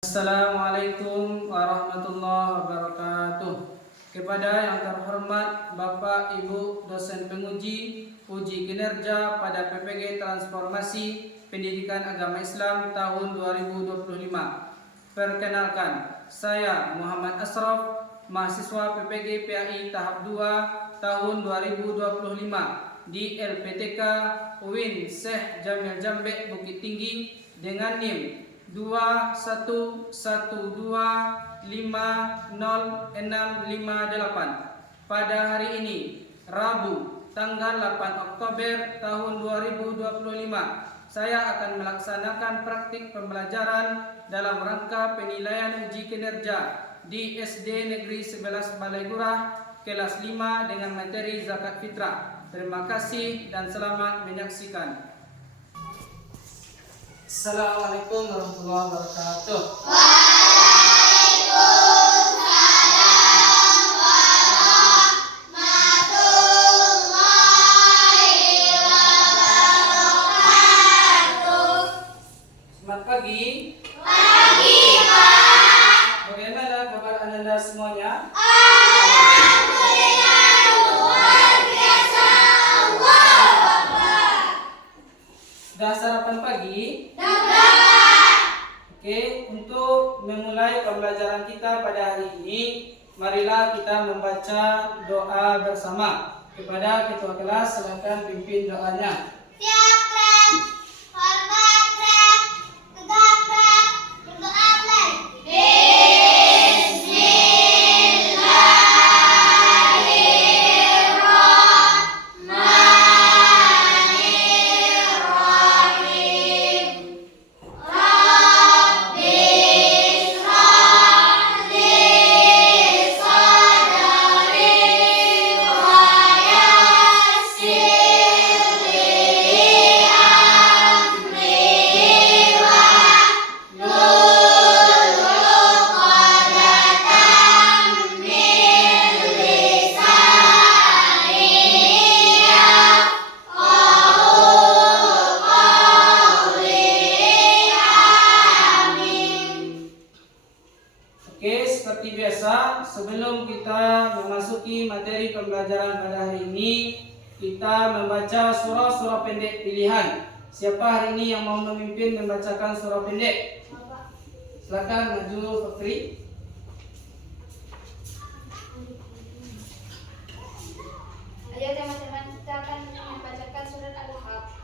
Assalamualaikum warahmatullahi wabarakatuh. Kepada yang terhormat Bapak Ibu dosen penguji uji kinerja pada PPG Transformasi Pendidikan Agama Islam tahun 2025. Perkenalkan, saya Muhammad Asraf, mahasiswa PPG PAI tahap 2 tahun 2025 di LPTK UIN Syekh Jamil Jambek Bukit Tinggi dengan NIM 21150658. Pada hari ini, Rabu, tanggal 8 Oktober tahun 2025, saya akan melaksanakan praktik pembelajaran dalam rangka penilaian uji kinerja di SD Negeri 11 Balaigurah kelas 5 dengan materi zakat fitrah. Terima kasih dan selamat menyaksikan. Assalamualaikum warahmatullahi wabarakatuh. Waalaikumsalam warahmatullahi wabarakatuh. Selamat pagi. Pagi, Pak. Bagaimana kabar Anda semuanya? Alhamdulillah, luar biasa. Allahu Akbar. Sudah sarapan pagi? Oke, untuk memulai pembelajaran kita pada hari ini, marilah kita membaca doa bersama. Kepada ketua kelas, silakan pimpin doanya. Siap, Pram. Hormat, Pram. Tegak, Pram. Berdoa, Pram. Oke, seperti biasa, sebelum kita memasuki materi pembelajaran pada hari ini, kita membaca surah-surah pendek pilihan. Siapa hari ini yang mau memimpin membacakan surah pendek? Silakan maju, Fakri. Ayo teman-teman, kita akan membacakan surat Al-Haq.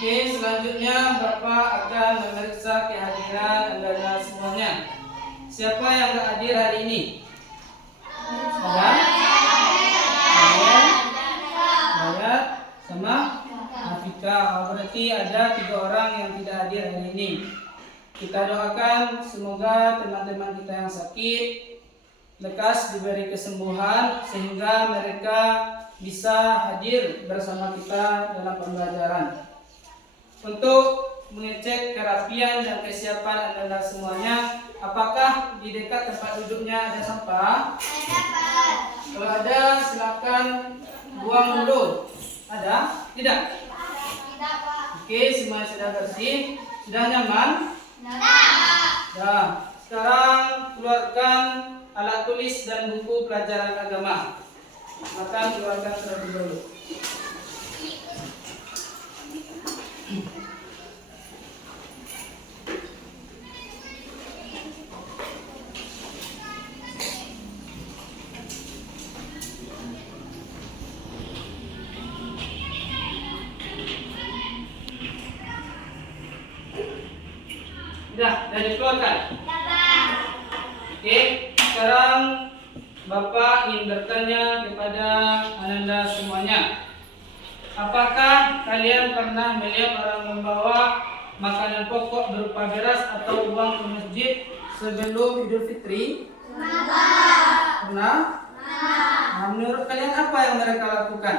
Oke, selanjutnya Bapak akan memeriksa kehadiran Anda semuanya. Siapa yang tak hadir hari ini? Ada? Ayat sama Afika. Berarti ada 3 orang yang tidak hadir hari ini. Kita doakan semoga teman-teman kita yang sakit lekas diberi kesembuhan sehingga mereka bisa hadir bersama kita dalam pembelajaran. Untuk mengecek kerapian dan kesiapan Anda semuanya, apakah di dekat tempat duduknya ada sampah? Ada, Pak. Kalau ada, silakan buang dulu. Ada? Tidak? Tidak, Pak. Oke, semuanya sudah bersih. Sudah nyaman? Tidak. Nah, sekarang keluarkan alat tulis dan buku pelajaran agama. Maka keluarkan terlebih dahulu. Sudah dikeluarkan. Oke, sekarang Bapak ingin bertanya kepada Ananda semuanya. Apakah kalian pernah melihat orang membawa makanan pokok berupa beras atau uang ke masjid sebelum Idul Fitri? Pernah? Nah, menurut kalian apa yang mereka lakukan?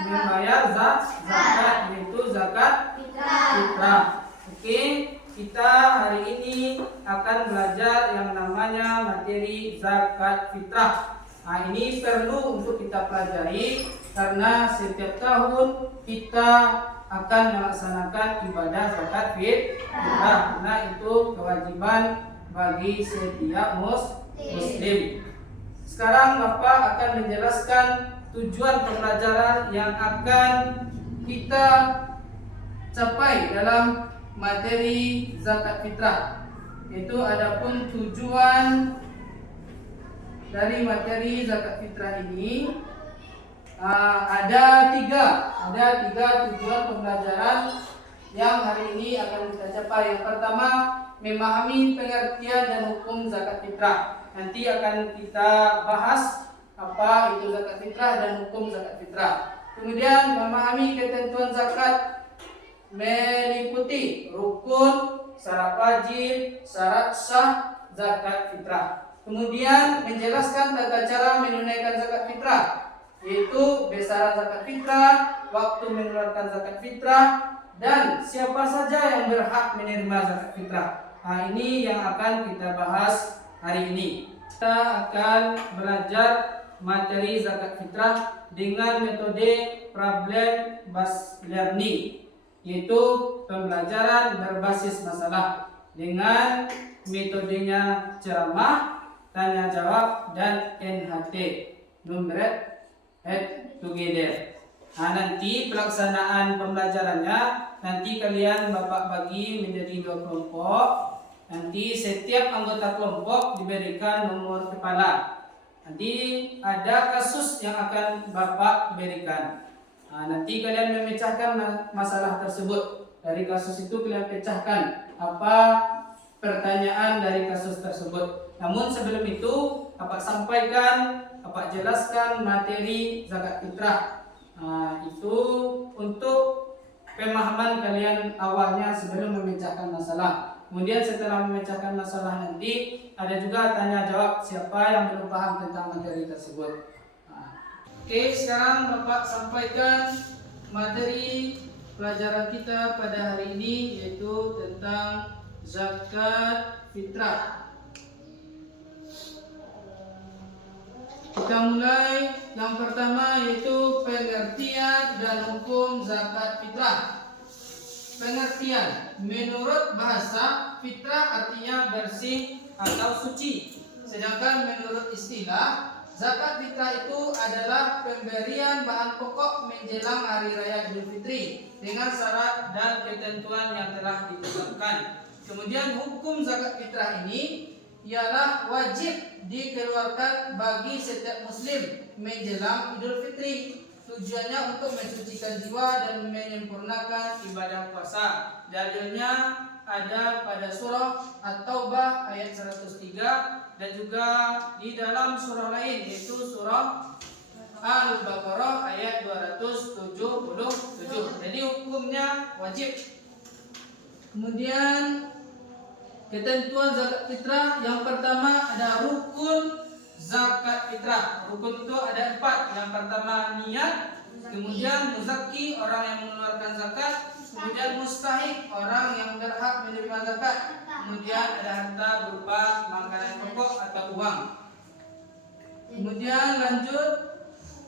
Membayar zakat, yaitu zakat fitrah. Oke, kita hari ini akan belajar yang namanya materi zakat fitrah. Nah, ini perlu untuk kita pelajari karena setiap tahun kita akan melaksanakan ibadah zakat fitrah. Karena itu kewajiban bagi setiap muslim. Sekarang Bapak akan menjelaskan tujuan pembelajaran yang akan kita capai dalam materi zakat fitrah. Itu adapun tujuan dari materi zakat fitrah ini ada tiga tujuan pembelajaran yang hari ini akan kita capai. Yang pertama, memahami pengertian dan hukum zakat fitrah. Nanti akan kita bahas apa itu zakat fitrah dan hukum zakat fitrah. Kemudian memahami ketentuan zakat meliputi rukun, syarat wajib, syarat sah zakat fitrah. Kemudian menjelaskan tata cara menunaikan zakat fitrah, yaitu besaran zakat fitrah, waktu mengeluarkan zakat fitrah, dan siapa saja yang berhak menerima zakat fitrah. Nah, ini yang akan kita bahas hari ini. Kita akan belajar materi zakat fitrah dengan metode problem based learning, yaitu pembelajaran berbasis masalah dengan metodenya ceramah, tanya jawab, dan NHT, numbered head together. Nah, nanti pelaksanaan pembelajarannya nanti kalian Bapak bagi menjadi 2 kelompok. Nanti setiap anggota kelompok diberikan nomor kepala. Nanti ada kasus yang akan Bapak berikan. Nah, nanti kalian memecahkan masalah tersebut. Dari kasus itu kalian pecahkan apa pertanyaan dari kasus tersebut. Namun sebelum itu, Bapak sampaikan, Bapak jelaskan materi zakat fitrah. Nah, itu untuk pemahaman kalian awalnya sebelum memecahkan masalah. Kemudian setelah memecahkan masalah nanti ada juga tanya jawab siapa yang belum paham tentang materi tersebut. Oke, sekarang Bapak sampaikan materi pelajaran kita pada hari ini, yaitu tentang zakat fitrah. Kita mulai yang pertama, yaitu pengertian dan hukum zakat fitrah. Pengertian, menurut bahasa fitrah artinya bersih atau suci. Sedangkan menurut istilah, zakat fitrah itu adalah pemberian bahan pokok menjelang hari raya Idul Fitri dengan syarat dan ketentuan yang telah ditetapkan. Kemudian hukum zakat fitrah ini ialah wajib dikeluarkan bagi setiap muslim menjelang Idul Fitri. Tujuannya untuk mensucikan jiwa dan menyempurnakan ibadah puasa. Dalilnya ada pada surah At-Taubah ayat 103 dan juga di dalam surah lain, yaitu surah Al-Baqarah ayat 277. Jadi hukumnya wajib. Kemudian ketentuan zakat fitrah, yang pertama ada rukun zakat fitrah. Rukun itu ada 4. Yang pertama niat, kemudian muzaki, orang yang mengeluarkan zakat, kemudian mustahik, orang yang berhak menerima zakat, kemudian ada harta berupa makanan pokok atau uang. Kemudian lanjut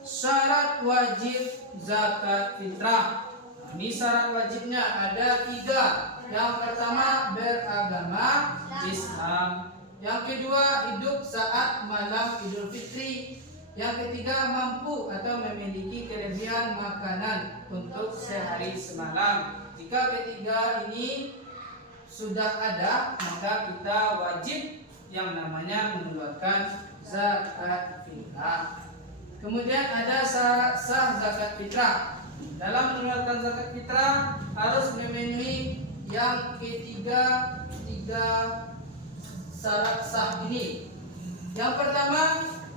syarat wajib zakat fitrah. Ini syarat wajibnya ada 3. Yang pertama beragama Islam. Yang kedua hidup saat malam Idul Fitri. Yang ketiga mampu atau memiliki kelebihan makanan untuk sehari semalam. Jika ketiga ini sudah ada, maka kita wajib yang namanya mengeluarkan zakat fitrah. Kemudian ada syarat sah zakat fitrah. Dalam mengeluarkan zakat fitrah harus memenuhi yang ketiga, tiga syarat sah ini. Yang pertama,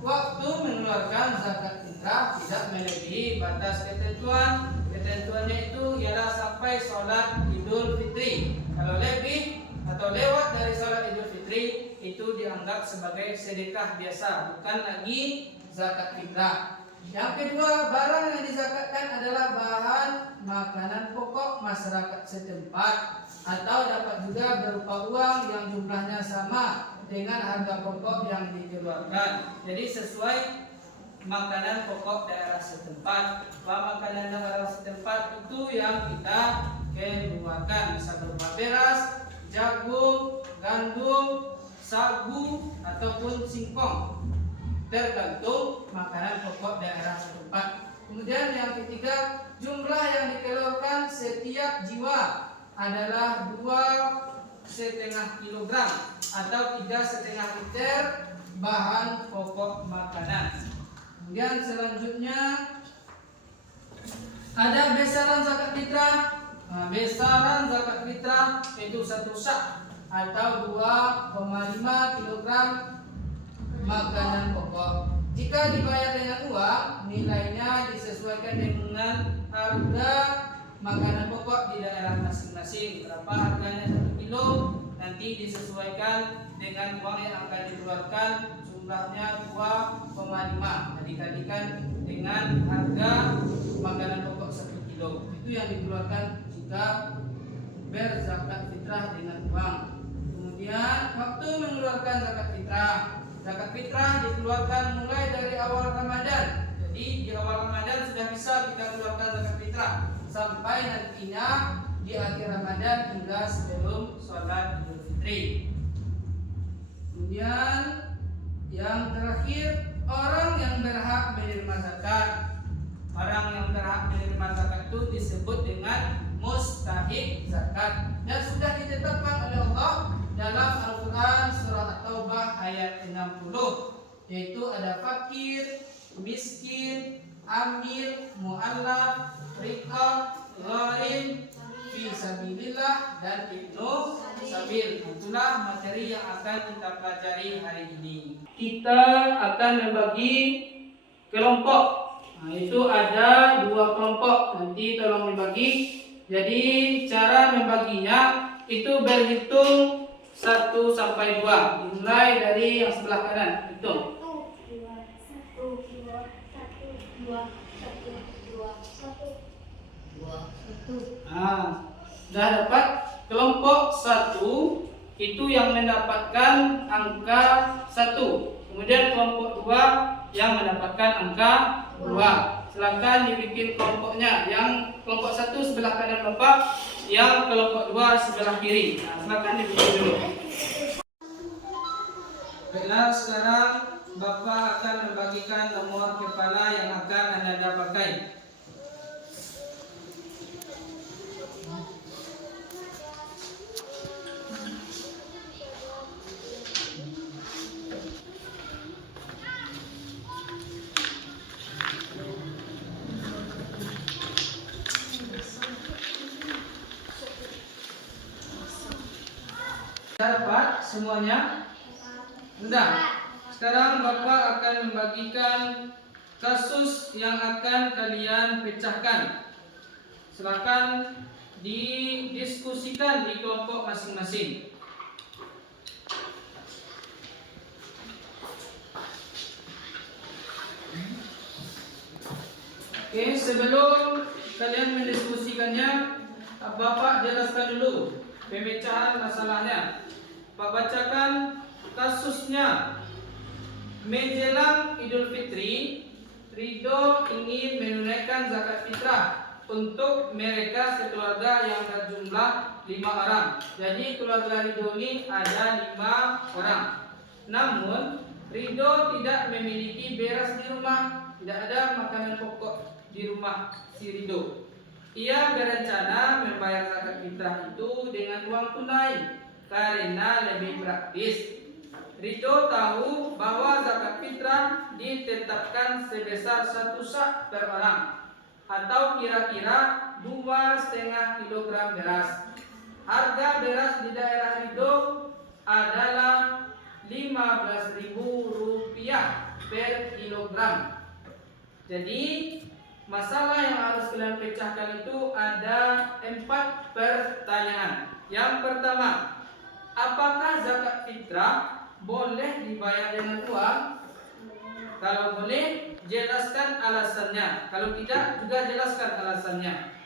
waktu mengeluarkan zakat fitrah tidak melebihi batas ketentuan. Ketentuannya itu ialah sampai sholat Idul Fitri. Kalau lebih atau lewat dari sholat Idul Fitri itu dianggap sebagai sedekah biasa, bukan lagi zakat fitrah. Yang kedua, barang yang dizakatkan adalah bahan makanan pokok masyarakat setempat atau dapat juga berupa uang yang jumlahnya sama dengan harga pokok yang dikeluarkan. Jadi sesuai makanan pokok daerah setempat. Makanan daerah setempat itu yang kita keluarkan, bisa berupa beras, jagung, gandum, sagu ataupun singkong, tergantung makanan pokok daerah setempat. Kemudian yang ketiga, jumlah yang dikeluarkan setiap jiwa adalah 2,5 kilogram atau 3,5 liter bahan pokok makanan. Kemudian selanjutnya ada besaran zakat fitrah. Besaran zakat fitrah itu 1 sak atau 2,5 kilogram makanan pokok. Jika dibayar dengan uang, nilainya disesuaikan dengan harga makanan pokok di daerah masing-masing. Berapa harganya 1 kilo nanti disesuaikan dengan uang yang akan dikeluarkan, jumlahnya 2,5 dikalikan dengan harga makanan pokok 1 kilo. Itu yang dikeluarkan jika berzakat fitrah dengan uang. Kemudian waktu mengeluarkan zakat fitrah. Zakat fitrah dikeluarkan mulai dari awal Ramadan. Jadi di awal Ramadan sudah bisa kita keluarkan zakat fitrah sampai nantinya di akhir Ramadan hingga sebelum sholat Idul Fitri. Kemudian yang terakhir, orang yang berhak menerima zakat. Orang yang berhak menerima zakat itu disebut dengan mustahik zakat dan sudah ditetapkan oleh Allah dalam Al-Quran surah At-Taubah ayat 60, yaitu ada fakir, miskin, amil, mu'allaf, riqab, gharim, fi sabilillah dan ibnu sabil. Itulah materi yang akan kita pelajari hari ini. Kita akan membagi kelompok. Itu ada 2 kelompok. Nanti tolong dibagi. Jadi cara membaginya itu berhitung 1 sampai 2. Dimulai dari yang sebelah kanan. Hitung. 1, 2, 1, 2, 1, 2, 1, 2, 1, 2, 1. Sudah dapat kelompok 1 itu yang mendapatkan angka 1. Kemudian kelompok 2 yang mendapatkan angka 2. Silakan dibikin kelompoknya. Yang kelompok 1 sebelah kanan Bapak, yang kelompok 2 sebelah kiri. Silakan dibikin dulu. Baiklah, sekarang Bapak akan membagikan nomor kepala yang akan Anda pakai. Dapat semuanya? Sudah. Sekarang Bapak akan membagikan kasus yang akan kalian pecahkan. Silakan didiskusikan di kelompok masing-masing. Oke, sebelum kalian mendiskusikannya, Bapak jelaskan dulu pemecahan masalahnya. Pak bacakan kasusnya. Menjelang Idul Fitri, Ridho ingin menunaikan zakat fitrah untuk mereka sekeluarga yang berjumlah 5 orang. Jadi keluarga Ridho ini ada 5 orang. Namun Ridho tidak memiliki beras di rumah, tidak ada makanan pokok di rumah si Ridho. Ia berencana membayar zakat fitrah itu dengan uang tunai karena lebih praktis. Ridho tahu bahwa zakat fitrah ditetapkan sebesar 1 sak per orang atau kira-kira 2,5 kilogram beras. harga beras di daerah Ridho adalah Rp15.000 per kilogram. Jadi masalah yang harus kalian pecahkan itu ada 4 pertanyaan. Yang pertama, apakah zakat fitrah boleh dibayar dengan uang? Kalau boleh, jelaskan alasannya. Kalau tidak, juga jelaskan alasannya.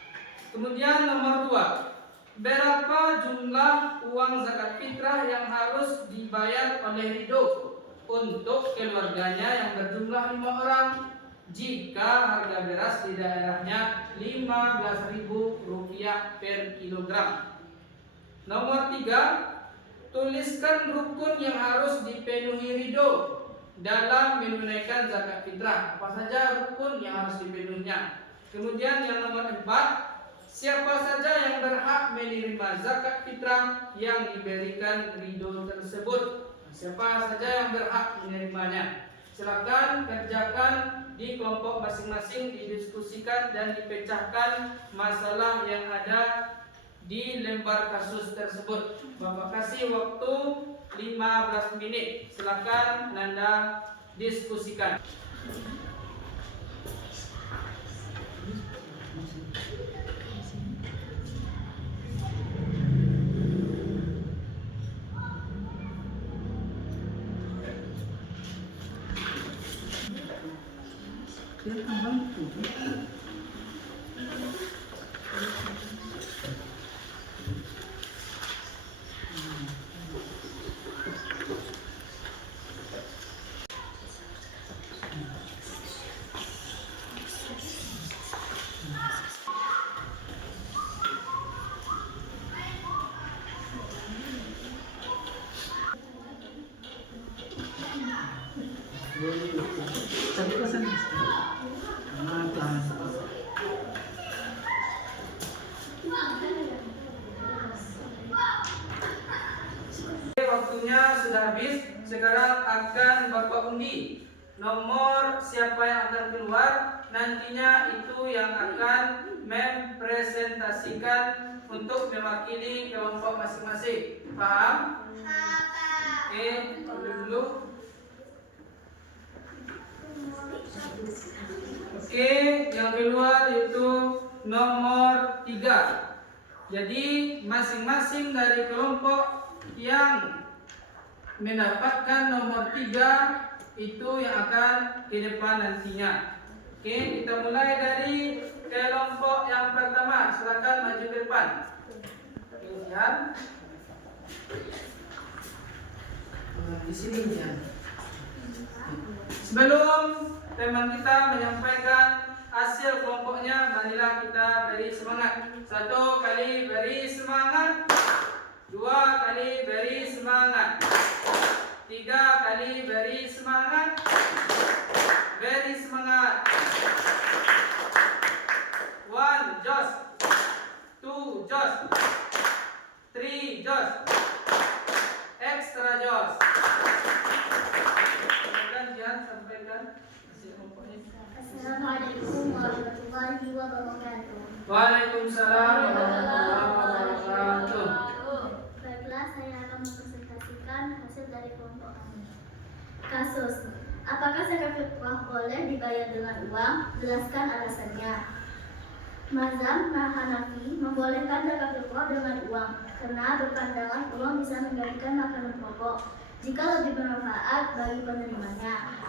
Kemudian nomor 2, berapa jumlah uang zakat fitrah yang harus dibayar oleh Ridho untuk keluarganya yang berjumlah 5 orang jika harga beras di daerahnya Rp15.000 per kilogram. Nomor 3, tuliskan rukun yang harus dipenuhi Ridho dalam menunaikan zakat fitrah. Apa saja rukun yang harus dipenuhinya. Kemudian yang nomor 4, siapa saja yang berhak menerima zakat fitrah yang diberikan Ridho tersebut. Siapa saja yang berhak menerimanya. Silakan kerjakan di kelompok masing-masing, didiskusikan dan dipecahkan masalah yang ada di lembar kasus tersebut. Bapak kasih waktu 15 menit. Silakan Anda diskusikan. Waktunya sudah habis. Sekarang akan Bapak undi nomor siapa yang akan keluar. Nantinya itu yang akan mempresentasikan untuk mewakili kelompok masing-masing. Paham? Oke, dulu. Oke, yang keluar itu nomor 3. Jadi masing-masing dari kelompok yang mendapatkan nomor 3 itu yang akan ke depan nantinya. Oke, kita mulai dari kelompok yang pertama. Silakan maju ke depan. Oke, lihat. Di sini ya. Sebelum teman kita menyampaikan hasil kelompoknya, marilah kita beri semangat. 1 kali beri semangat. 2 kali beri semangat. 3 kali beri semangat. Beri semangat. 1 jos. 2 jos. 3 jos. Extra jos. Sampaikan hasil kelompoknya. Assalamualaikum warahmatullahi wabarakatuh. Waalaikumsalam warahmatullahi wabarakatuh. Baiklah, saya akan mempresentasikan hasil dari kelompok kami. Kasus, apakah zakat fitrah boleh dibayar dengan uang? Jelaskan alasannya. Mazhab Hanafi membolehkan zakat fitrah dengan uang karena berpandangan uang bisa menggantikan makanan pokok jika lebih bermanfaat bagi penerimanya.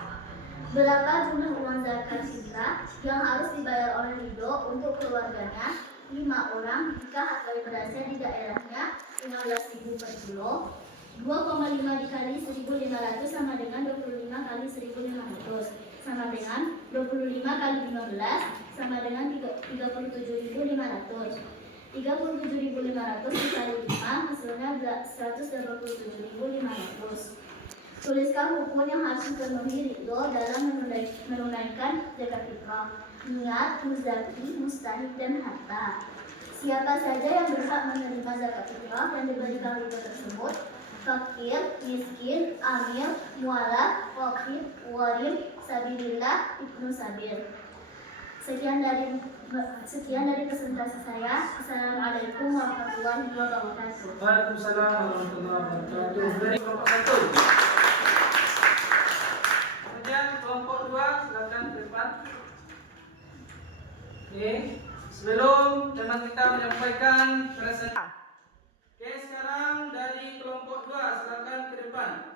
Berapa jumlah uang zakat fitrah yang harus dibayar oleh Ridho untuk keluarganya? 5 orang jika harga berasnya di daerahnya 15.000 per kilo. 2,5 dikali 1.500 sama dengan 25 kali 1.500 sama dengan 25 kali 15 sama dengan 37.500. 37.500 dikali 5 hasilnya 127.500. Tuliskan rukun yang harus dipenuhi Ridho dalam menunaikan zakat fitrah. Niat, muzaki, mustahik, dan harta. Siapa saja yang berhak menerima zakat fitrah yang diberikan Ridho tersebut? Fakir, miskin, amir, mualaf, waqif, warim, sabilillah, ibnu sabil. Sekian dari presentasi saya. Assalamualaikum warahmatullahi wabarakatuh. Waalaikumsalam warahmatullahi wabarakatuh. Dari kelompok 1. Kemudian kelompok 2 silakan ke depan. Oke, sebelum teman kita menyampaikan presentasi. Oke, sekarang dari kelompok 2 silakan ke depan.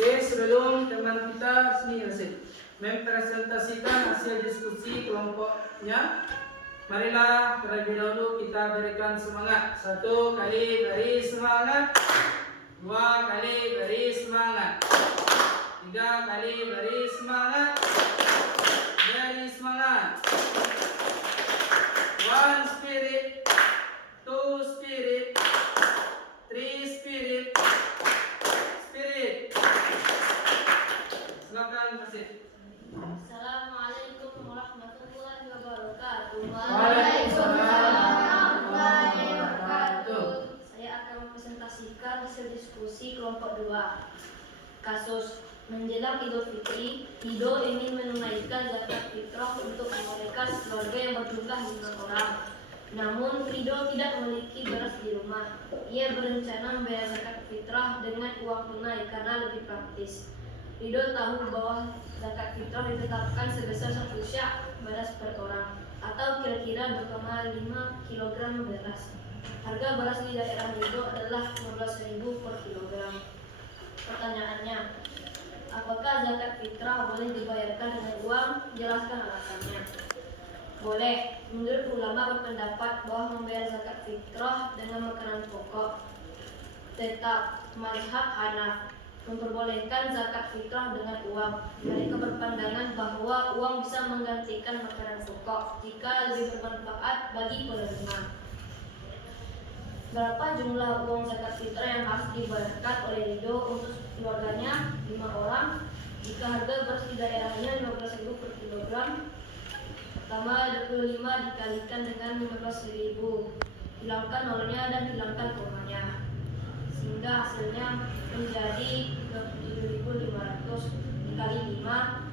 Oke, sebelum teman kita mempresentasikan hasil diskusi kelompoknya, marilah terlebih dahulu kita berikan semangat. 1 kali beri semangat, 2 kali beri semangat, 3 kali beri semangat, beri semangat. 1 spirit, 2 spirit, 3 spirit. Silakan kasih. Assalamualaikum warahmatullahi wabarakatuh. Waalaikumsalam warahmatullahi wabarakatuh. Saya akan mempresentasikan hasil diskusi kelompok 2. Kasus menjelang Idul Fitri, Ido ingin menunaikan zakat fitrah untuk mereka keluarga yang berjumlah 5 orang. Namun Rido tidak memiliki beras di rumah. Ia berencana membayar zakat fitrah dengan uang tunai karena lebih praktis. Rido tahu bahwa zakat fitrah ditetapkan sebesar 1 syak beras per orang atau kira-kira 2,5 kg beras. Harga beras di daerah Rido adalah 15.000 per kilogram. Pertanyaannya, apakah zakat fitrah boleh dibayarkan dengan uang? Jelaskan alasannya. Boleh. Menurut ulama berpendapat bahwa membayar zakat fitrah dengan makanan pokok. Tetap mazhab Hanaf memperbolehkan zakat fitrah dengan uang. Mereka berpandangan bahwa uang bisa menggantikan makanan pokok jika lebih bermanfaat bagi penerima. Berapa jumlah uang zakat fitrah yang harus dibayarkan oleh Rido untuk keluarganya 5 orang jika harga beras di daerahnya 15.000 per kilogram? Pertama, 25 dikalikan dengan 15.000, hilangkan nolnya dan hilangkan komanya, sehingga hasilnya menjadi 27.500 dikali 5,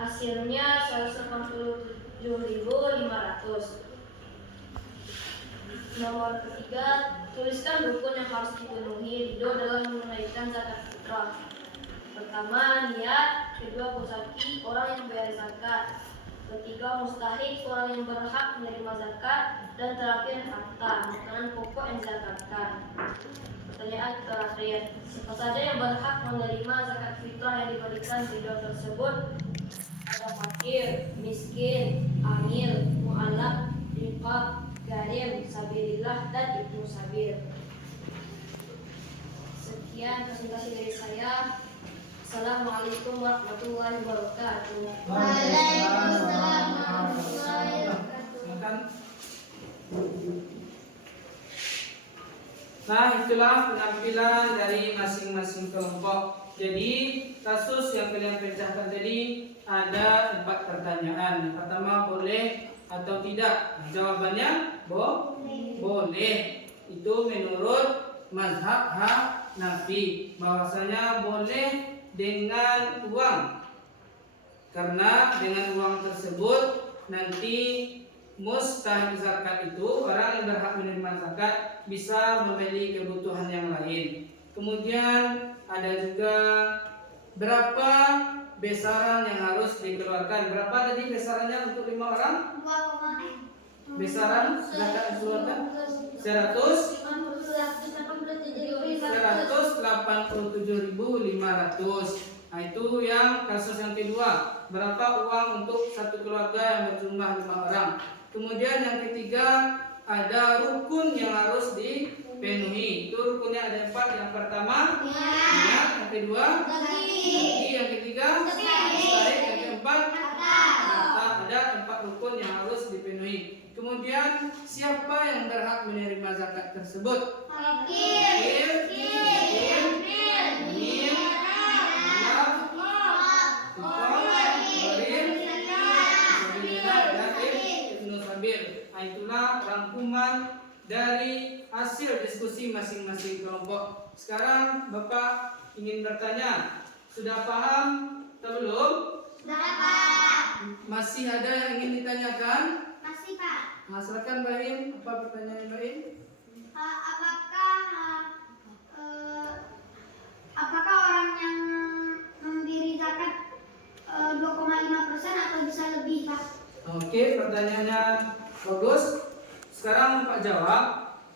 hasilnya 187.500. Nomor ketiga, tuliskan rukun yang harus dipenuhi Rido dalam menunaikan zakat fitrah. Pertama, niat. Kedua, musaki, orang yang bayar zakat. Ketiga, mustahik, orang yang berhak menerima zakat. Dan terakhir, harta, makanan pokok yang dizakatkan. Pertanyaan terakhir, siapa saja yang berhak menerima zakat fitrah yang diberikan Rido tersebut? Ada fakir, miskin, amil, mu'alaf, riqab, garim, sabilillah, dan ibnu sabil. Sekian presentasi dari saya. Assalamualaikum warahmatullahi wabarakatuh. Waalaikumsalam warahmatullahi wabarakatuh. Nah, itulah penampilan dari masing-masing kelompok. Jadi, kasus yang kalian pecahkan tadi ada 4 pertanyaan. Yang pertama, boleh atau tidak? Jawabannya boleh. Itu menurut mazhab Hanafi, bahwasanya boleh dengan uang, karena dengan uang tersebut nanti mustahik zakat itu, orang yang berhak menerima zakat, bisa membeli kebutuhan yang lain. Kemudian ada juga berapa besaran yang harus dikeluarkan. Berapa tadi besarannya untuk 5 orang? Besaran zakat dikeluarkan 187.500. Nah, itu yang kasus yang kedua. Berapa uang untuk satu keluarga yang berjumlah 5 orang. Kemudian yang ketiga, ada rukun yang harus dipenuhi. Itu rukunnya ada 4. Yang pertama, niat. Yang kedua, gaji. Yang ketiga, mustahik. Yang keempat, harta. Ada 4 rukun yang harus dipenuhi. Kemudian siapa yang berhak menerima zakat tersebut? Fakir, miskin, amil, mu'alaf, garim, sabilillah, dan ibnu sabil. Itulah rangkuman dari hasil diskusi masing-masing kelompok. Sekarang Bapak ingin bertanya, sudah paham atau belum? Sudah, Pak. Masih ada yang ingin ditanyakan? Masih, Pak. Nah, silakan Mbak Im. Apa pertanyaan Mbak Im? Apakah orang yang memberi zakat 2,5% atau bisa lebih, Pak? Oke, pertanyaannya bagus. Sekarang Pak jawab.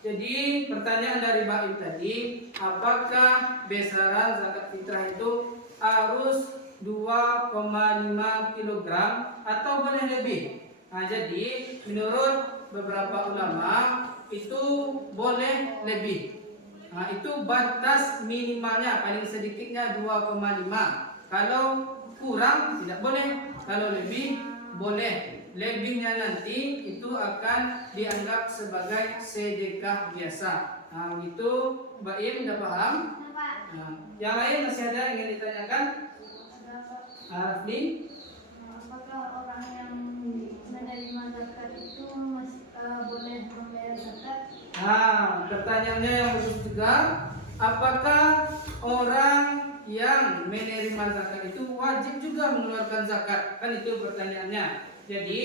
Jadi pertanyaan dari Mbak Im tadi, apakah besaran zakat fitrah itu harus 2,5 kg atau boleh lebih? Nah, jadi menurut beberapa ulama itu boleh lebih. Nah, itu batas minimalnya, paling sedikitnya 2,5. Kalau kurang tidak boleh, kalau lebih boleh. Lebihnya nanti itu akan dianggap sebagai sedekah biasa. Nah, itu Mbak Im udah paham? Nah, yang lain masih ada yang ingin ditanyakan? Rafli? Apakah orang yang menerima zakat itu boleh membayar zakat? Nah, pertanyaannya yang bagus juga, apakah orang yang menerima zakat itu wajib juga mengeluarkan zakat? Kan itu pertanyaannya. Jadi,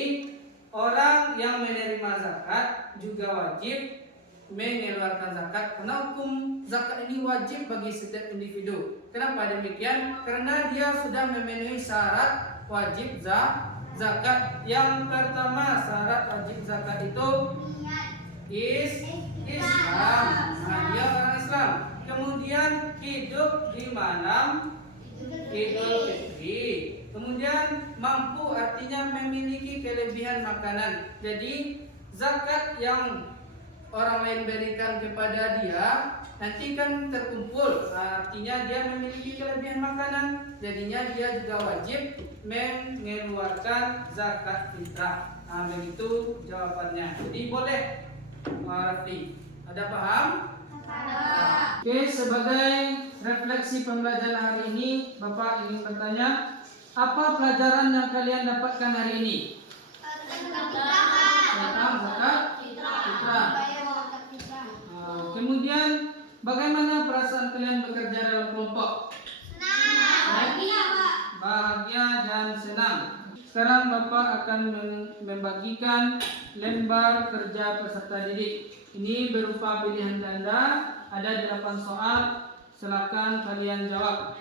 orang yang menerima zakat juga wajib mengeluarkan zakat. Karena hukum zakat ini wajib bagi setiap individu. Kenapa demikian? Karena dia sudah memenuhi syarat wajib zakat. Yang pertama syarat wajib zakat itu Islam. Nah, dia orang Islam. Kemudian hidup di malam Idul Fitri. Kemudian mampu, artinya memiliki kelebihan makanan. Jadi zakat yang orang lain berikan kepada dia nanti kan terkumpul, artinya dia memiliki kelebihan makanan, jadinya dia juga wajib mengeluarkan zakat fitrah. Nah, begitu jawabannya. Jadi boleh, Rafli. Ada paham? Ada. Oke, sebagai refleksi pembelajaran hari ini, Bapak ingin bertanya, apa pelajaran yang kalian dapatkan hari ini? Tentang zakat fitrah. Kemudian bagaimana perasaan kalian bekerja dalam kelompok? Bahagia dan senang. Sekarang Bapak akan membagikan lembar kerja peserta didik. Ini berupa pilihan ganda, ada 8 soal. Silakan kalian jawab.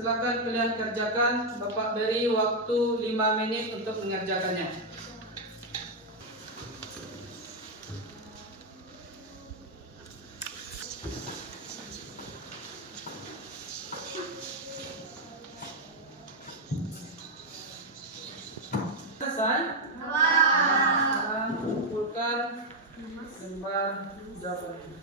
Silakan kalian kerjakan. Bapak beri waktu 5 menit untuk mengerjakannya. Selesai? Sekarang kumpulkan lembar jawabannya.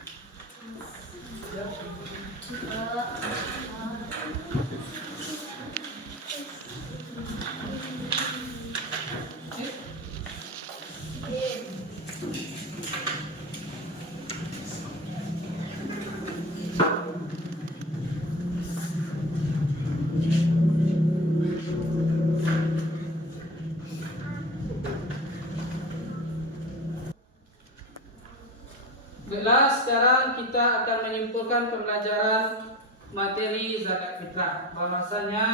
Baiklah, sekarang kita akan menyimpulkan pembelajaran materi zakat fitrah. Bahwasanya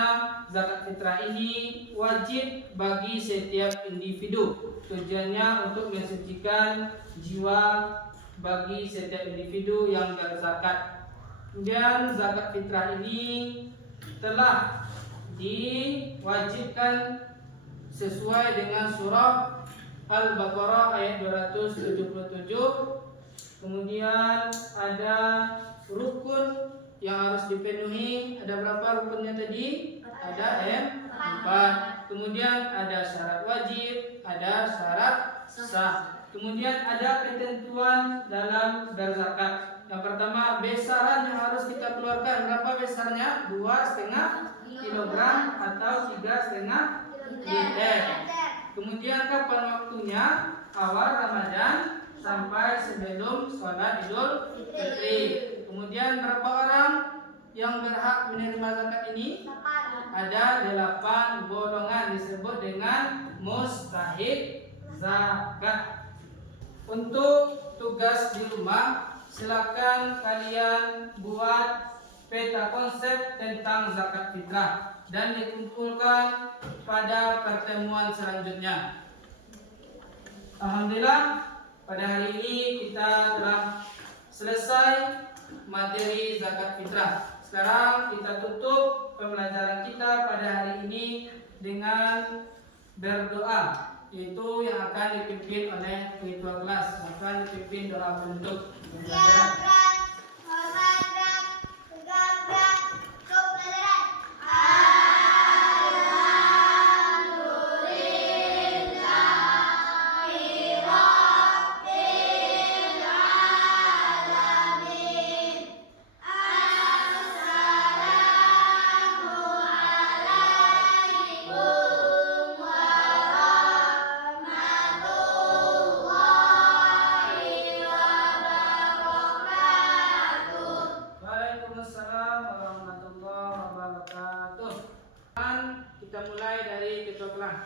zakat fitrah ini wajib bagi setiap individu. Tujuannya untuk mensucikan jiwa bagi setiap individu yang berzakat. Kemudian zakat fitrah ini telah diwajibkan sesuai dengan surah Al-Baqarah ayat 277. Kemudian ada rukun yang harus dipenuhi. Ada berapa rukunnya tadi? Ada 4. Kemudian ada syarat wajib, ada syarat sah. Kemudian ada ketentuan dalam berzakat. Yang pertama, besaran yang harus kita keluarkan. Berapa besarnya? 2,5 kg atau 3,5 Bulan. Kemudian kapan waktunya? Awal Ramadan sampai sebelum sholat Idul Fitri. Kemudian berapa orang yang berhak menerima zakat ini? Ada 8 golongan disebut dengan mustahik zakat. Untuk tugas di rumah, silakan kalian buat peta konsep tentang zakat fitrah dan dikumpulkan pada pertemuan selanjutnya. Alhamdulillah, pada hari ini kita telah selesai materi zakat fitrah. Sekarang kita tutup pembelajaran kita pada hari ini dengan berdoa, yaitu yang akan dipimpin oleh ketua kelas. Akan dipimpin doa penutup pembelajaran. Waalaikumsalam warahmatullahi wabarakatuh. Kita mulai dari ketua kelas.